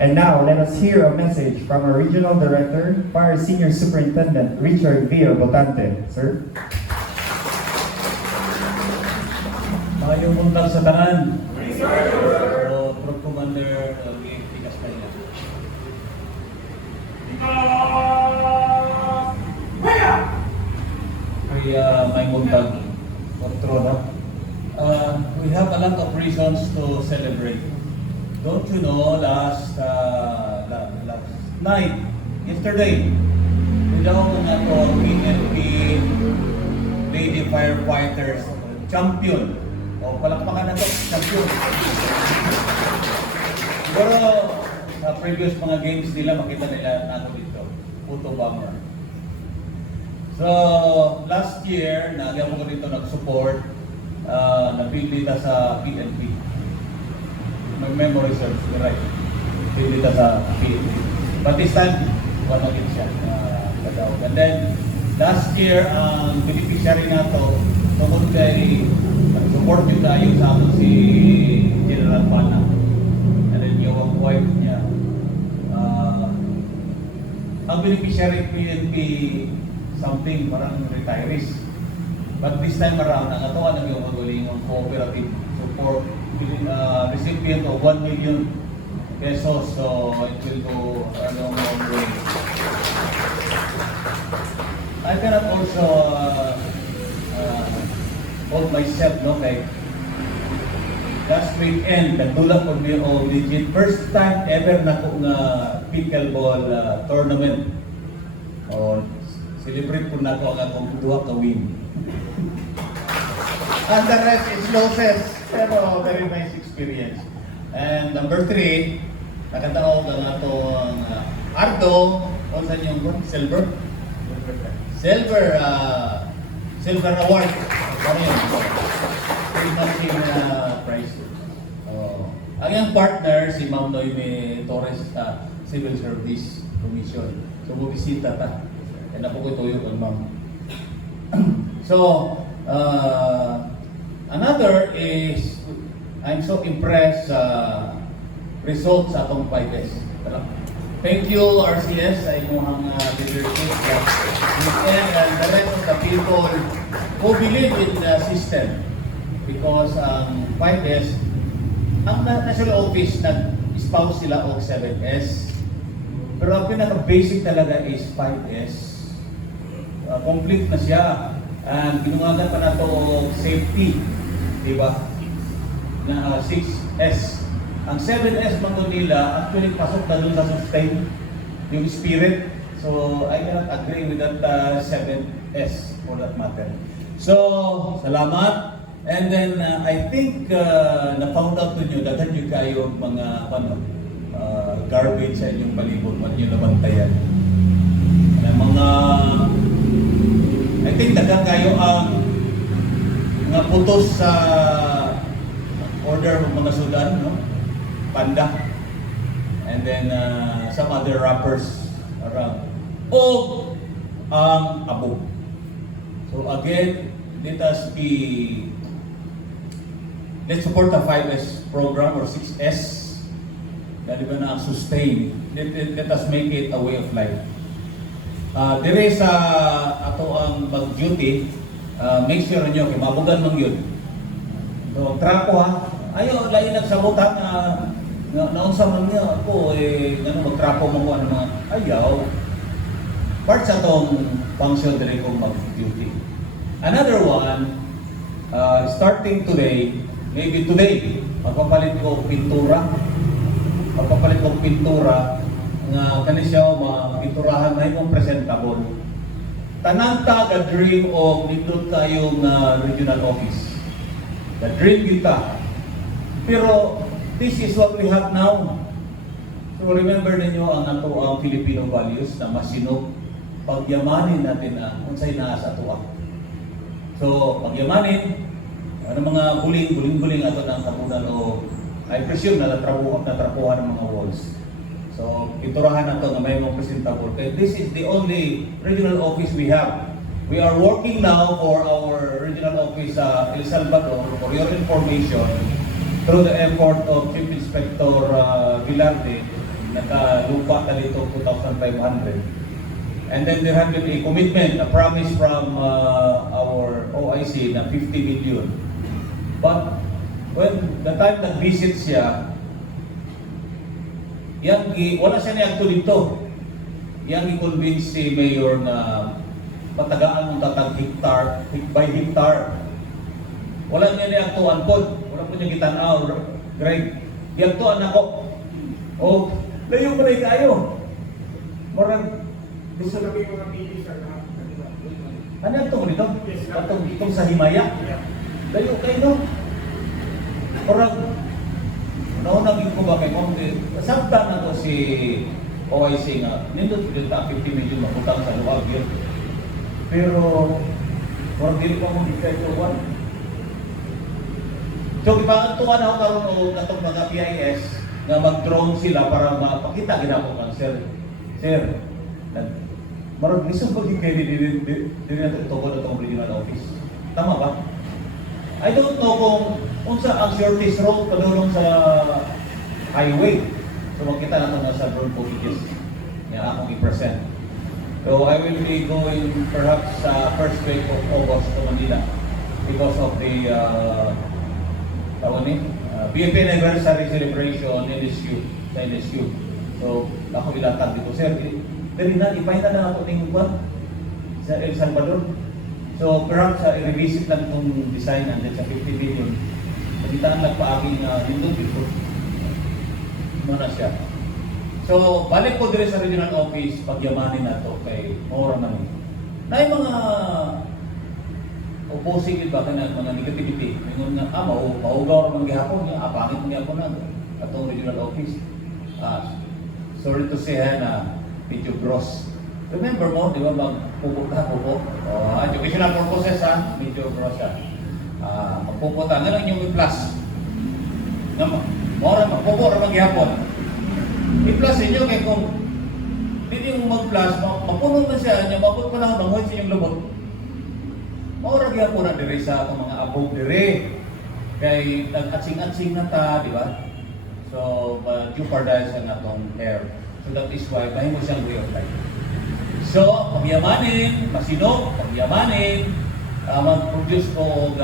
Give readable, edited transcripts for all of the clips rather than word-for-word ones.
And now, let us hear a message from our Regional Director, Fire Senior Superintendent Richard Villa Botante. Sir? Mayong buntag sa tanan. Pro Commander BFP Castilla. Kaya may buntag. We have a lot of reasons to celebrate. Don't you know, last night, yesterday, nilaw nga to ang PNP Lady Firefighters Champion. O, palakpakan na to, champion. Siguro, sa previous mga games nila, makita nila nato dito, photo bomber. So, last year, nagyan ko dito nag-support, napilita sa PNP. May memory serves me right. Pilita sa PNP. But this time, one of it siya. And then, last year, ang beneficiary na to, tungkol kay support yung tayo sa akin si General Pana. And then yung wife niya. Ang beneficiary PNP something parang retirees. But this time around, ang atuan ng yung magaling ng cooperative support recipient of 1 million pesos. So it will go a long way. I cannot also hold myself, no, kay last weekend, nagtulak ko niyo o legit. First time ever na ko nga pickleball tournament. O, celebrate po na ko ang akong duha ka win. And the rest is losses. Pero very nice experience. And number 3, nakataog ang atong Ardo, o sa inyong silver? Silver award. Ano yun? Pretty much yung prize. Ang iyong partner, si Ma'am Noime Torres, Civil Service Commission. So, bubisita ta. Kaya na po ko ito yung Ma'am. So, another is, I'm so impressed sa results sa atong 5S. Thank you, RCS, sa inyong leadership. And the rest of the people who believe in the system. Because ang 5S, ang National Office, nag-spouse sila o 7S. Pero ang pinaka-basic talaga is 5S. Complete na siya. And pinungagan pa na ito safety. Diba? Na 6S. Ang 7S mga nila, actually pasok na doon sa sustain yung spirit. So, I cannot agree with that 7S for that matter. So, salamat. And then, I think, na-found out to nyo, daghan nyo kayo mga garbage sa inyong palibot, what nyo nabantayan. Mga, I think, daghan kayo ang mga putos sa order ng mga Sudan, no? Panda, and then some other rappers around. O ang abo. So again, let's support the 5S program or 6S. Dali ba na sustain? Let us make it a way of life. Dire sa ato ang mag-duty, make sure nyo, kay mabugan mong yun. So, trapo ha. Ayaw, lain nagsabutan naunsa man niya ako magtrapo mo ko mga ayaw. Part sa tong function dire kong mag-duty. Another one, starting today, maybe today, magpapalit ko pintura. Nga kani siya mapinturahan na yung presentable. Tanan ta ka dream of nindot tayo nga regional office. The dream kita. Pero this is what we have now. So remember ninyo ang ato ang Filipino values na masinog, pagyamanin natin ang unsay naa sa ato. So pagyamanin ano mga buling ato ng kapunan o I presume na natrapuhan ng mga walls. So piturahan nato nga may mga presentable. Kaya this is the only regional office we have. We are working now for our regional office El Salvador. For your information, through the effort of Chief Inspector Villarde, nakalupa na dito 2,500. And then there had been a commitment, a promise from our OIC na 50 million. But when the time nag-visit siya, wala siya niagto dito. Yang i-convince si Mayor na patagaan ng tatag hektar, by hektar. Wala niya niagtuan po. Wala po niya kitanaw. Greg, niagtuan ako. O, layo pa rin kayo. Marang, Gusto namin mga video sa lahat. ano ito mo dito? Itong sa Himaya? Layo kayo, no? Parang, naunagin ko ba kayo? Samtang na to si OIC nga, nindot ko dito 50 million maputang sa luwag yun. Pero, parang dili pa mo dito ito, So, ipangantuan ako karoon o katong mga PIS na mag-drone sila para mapakita ginako kang Sir, marag gusto ko kayo din natin tukod itong regional office. Tama ba? I don't know kung unsa ang shortest road padulong sa highway. So makita natin na sa drone footages na akong i-present. So I will be going perhaps sa first week of August to Manila because of the BFP anniversary celebration in NSU, sa NSU. So ako ilatag dito, Sir. Dali na, ipahinta na ako tingin ko sa El Salvador. So perhaps i-revisit lang itong design and then sa 50 billion. Nakita na nagpa-aking nindot dito. Ano na siya. So balik po dire sa regional office, pagyamanin na ito kay Maura Mani. Na yung mga opposing iba ka na mga negativity. Ngayon nga, maugaw naman gihapon niya, pangit mo gihapon na atong regional office. Sorry to say na medyo gross. Remember mo, di ba, magpupot na pupo? Educational purposes medyo gross siya. Magpupot na lang yung i-plus. Magpupot naman gihapon. I-plus ninyo kaya kung hindi mo mag-plus, mapuno na siya, maput pa lang bangon sa inyong lubot. Maura gihapon na dire sa akong mga abog dire. Kay nag-atsing-atsing na ta, di ba? So, jeopardize ang atong hair. So that is why, mahimo siyang way of life. So, pagyamanin, masinog, pagyamanin, mag-produce ko og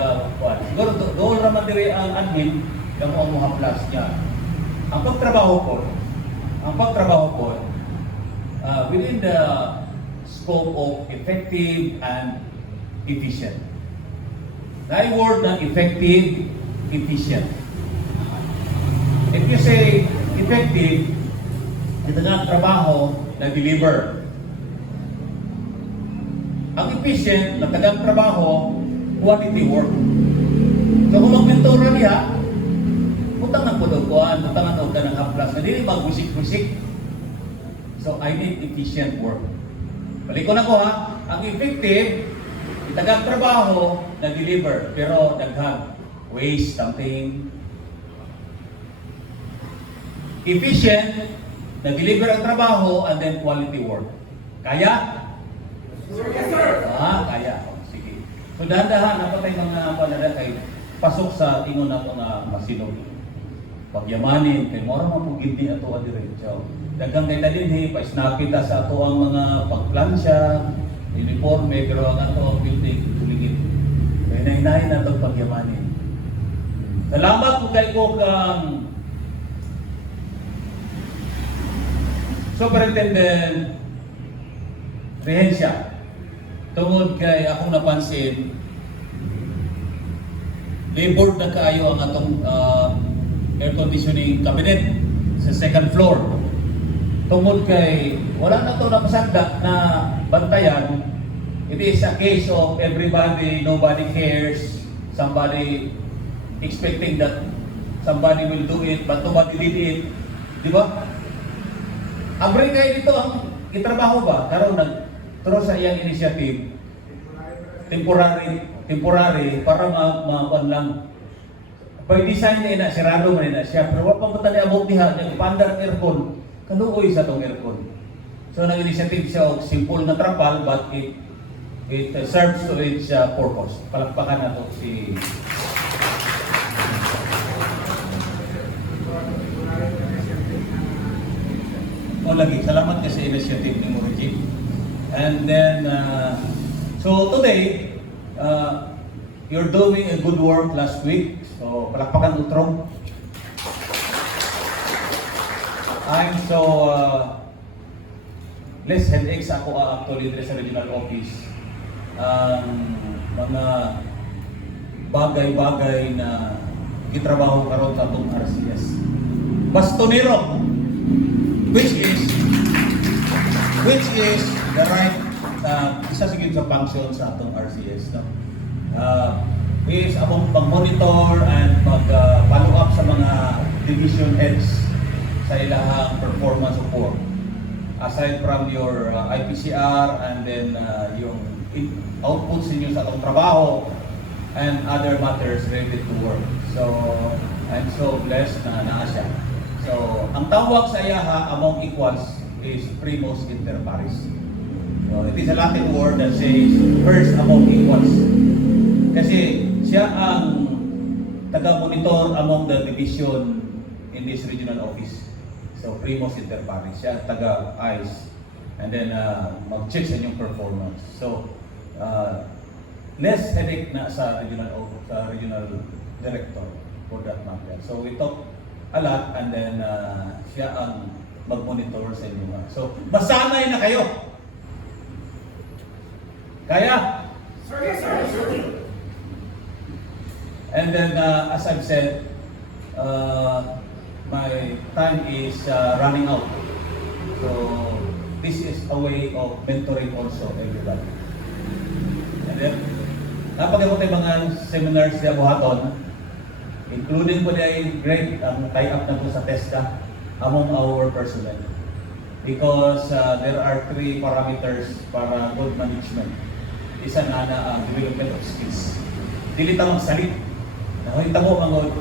siguro, doon raman dire ang admin, kamo ang mga plus niya. Ang pagtrabaho ko, within the scope of effective and efficient. The word na effective, efficient. If you say effective, ito nga trabaho na deliver. Ang efficient na tagang trabaho, quality work. So kung magpintura niya, butang ng pudukuan, butang ng ka ng haplas, na hindi mag-wisik-wisik. So I need efficient work. Balik ko na ko ang effective, tagang trabaho na deliver, pero daghang waste something. Efficient, nag-deliver ang trabaho, and then quality work. Kaya? Yes, sir! Kaya. Sige. So dahan-dahan, ako tayo mga panada kay pasok sa ingon ako na masinog. Pagyamanin, kay mora mapugid ni ato adiretso. Daghang kay talinhi, pa-snapit sa ato ang mga pagplansya, uniforme, pero ang ato ang building, tuligid. Kaya nainahin na itong pagyamanin. Salamat po kayo kang Superintendent Rehensya. Tungod kay akong napansin, labor na kaayo ang atong air conditioning cabinet sa second floor. Tungod kay wala na ito napasagda na bantayan. It is a case of everybody, nobody cares, somebody expecting that somebody will do it, but nobody did it. Di ba? Abre kayo dito ang itrabaho ba? Karon nagturo sa iyang initiative, temporary, para ma lang. By design na sirado man na siya, pero wala pang matali abot diha, nagpandar aircon, kaluoy sa tong aircon. So nag-initiative siya og simple na trapal, but it serves to its purpose. Palakpakan na to si O lagi, salamat ka sa initiative ni Muriji. And then, so today, you're doing a good work last week. So, palakpakan utrong. I'm so less headaches ako actually sa regional office. Mga bagay-bagay na gitrabaho karon sa atong RCS. Bastonero, which is the right isa sigid sa function sa atong RCS, no? Is among pag-monitor and mag-follow up sa mga division heads sa ilahang performance of work. Aside from your IPCR and then yung outputs ninyo sa atong trabaho and other matters related to work. So, I'm so blessed na naa siya. So, ang tawag sa iyaha among equals is primus inter pares. So, it is a Latin word that says first among equals. Kasi siya ang taga-monitor among the division in this regional office. So, primus inter pares. Siya taga-eyes. And then, mag-check sa inyong performance. So, less headache na sa regional director for that matter. So, we talk a lot and then siya ang mag-monitor sa inyo. So, masanay na kayo. Kaya? Sir, yes, sir. And then, as I've said, my time is running out. So, this is a way of mentoring also everybody. And then, napagabot tayo mga seminars sa buhaton, including po yung great tie-up na po sa TESDA among our personnel. Because there are 3 parameters para good management. Isa na ang development of skills. Dili ta magsalit. Nakita mo mga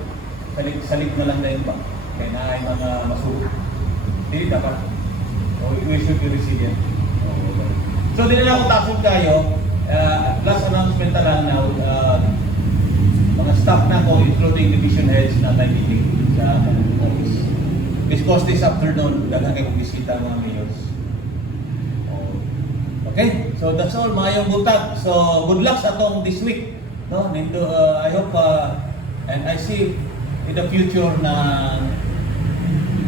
salit na lang dahil ba? Kaya na ay mga masuot. Dili dapat. We should be resilient. So, di na ako tasod kayo. Last announcement na lang na mga staff na ko, including division heads na tayo meeting sa office. Because this afternoon, daghang kayo bisita mga mayors. Okay? So that's all, maayong butag. So good luck sa atong this week. No? I hope and I see in the future na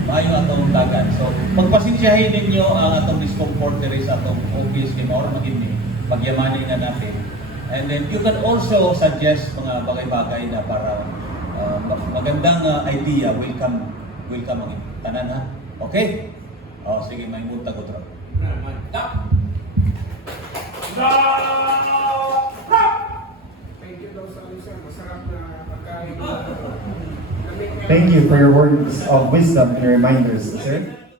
maayo atong dagan. So pagpasensyahin ninyo ang atong discomfort diri sa atong office kay mao maging pagyamanin na natin. And then you can also suggest mga bagay-bagay na para magandang idea will come ang tanan ha. Okay? Oh, sige, may munta ko tro. Thank you daw sa sir. Masarap na pagkain. Thank you for your words of wisdom and reminders, sir.